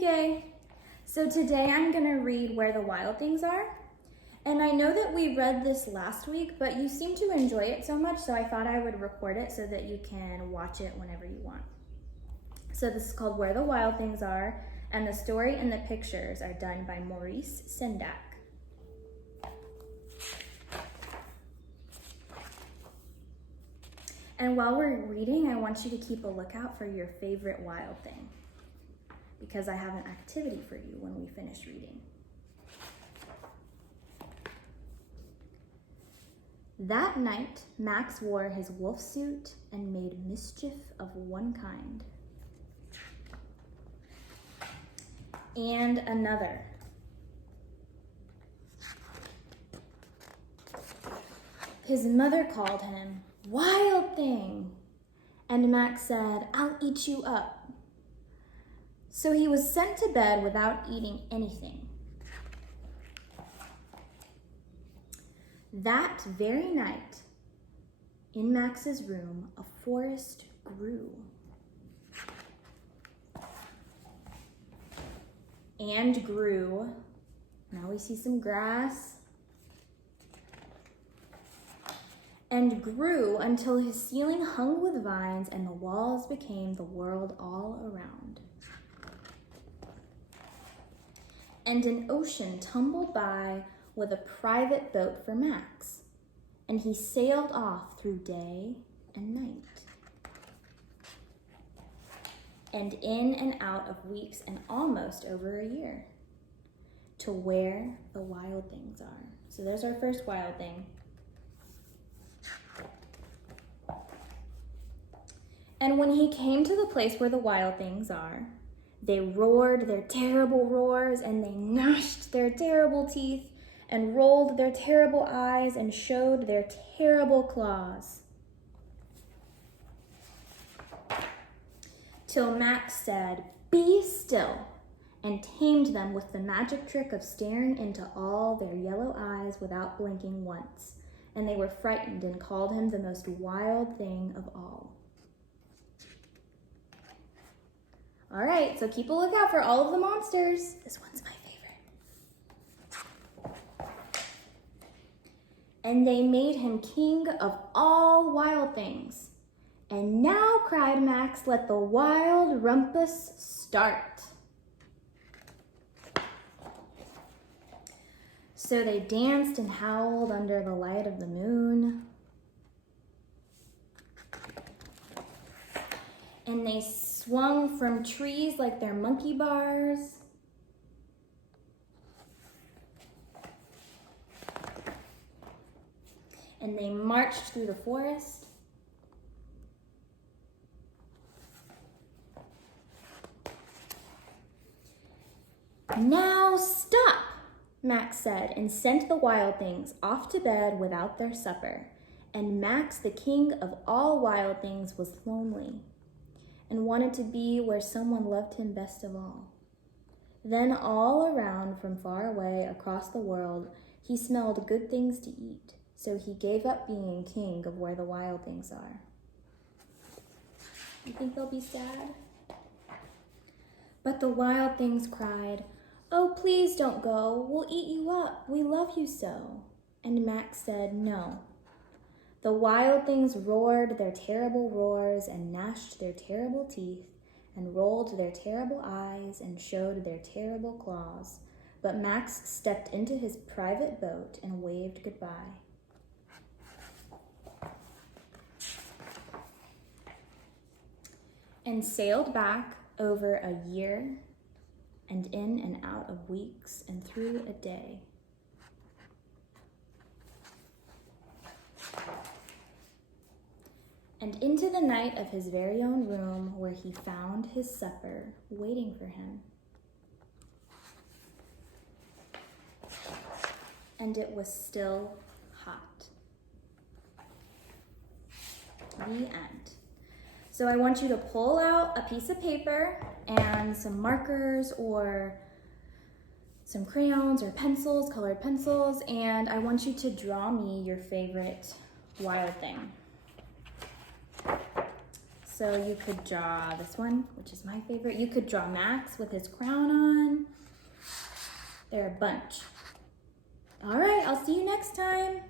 Yay! So today I'm gonna read Where the Wild Things Are. And I know that we read this last week, but you seem to enjoy it so much, so I thought I would record it so that you can watch it whenever you want. So this is called Where the Wild Things Are, and the story and the pictures are done by Maurice, Sendak. And while we're reading, I want you to keep a lookout for your favorite wild thing, because I have an activity for you when we finish reading. That night, Max wore his wolf suit and made mischief of one kind and another. His mother called him, "Wild thing," and Max said, "I'll eat you up." So he was sent to bed without eating anything. That very night, in Max's room, a forest grew. And grew. Now we see some grass. And grew until his ceiling hung with vines and the walls became the world all around. And an ocean tumbled by with a private boat for Max, and he sailed off through day and night, and in and out of weeks and almost over a year, to where the wild things are. So there's our first wild thing. And when he came to the place where the wild things are, they roared their terrible roars, and they gnashed their terrible teeth, and rolled their terrible eyes, and showed their terrible claws. Till Max said, "Be still," and tamed them with the magic trick of staring into all their yellow eyes without blinking once. And they were frightened and called him the most wild thing of all. All right, so keep a lookout for all of the monsters. This one's my favorite. And they made him king of all wild things. And now, cried Max, let the wild rumpus start. So they danced and howled under the light of the moon. And they swung from trees like their monkey bars. And they marched through the forest. "Now stop," Max said, and sent the wild things off to bed without their supper. And Max, the king of all wild things, was lonely and wanted to be where someone loved him best of all. Then all around, from far away across the world, he smelled good things to eat. So he gave up being king of where the wild things are. You think they'll be sad? But the wild things cried, "Oh, please don't go. We'll eat you up. We love you so." And Max said, "No." The wild things roared their terrible roars and gnashed their terrible teeth and rolled their terrible eyes and showed their terrible claws. But Max stepped into his private boat and waved goodbye. And sailed back over a year and in and out of weeks and through a day. And into the night of his very own room, where he found his supper waiting for him. And it was still hot. The end. So I want you to pull out a piece of paper and some markers or some crayons or pencils, colored pencils, and I want you to draw me your favorite wild thing. So you could draw this one, which is my favorite. You could draw Max with his crown on. They're a bunch. All right, I'll see you next time.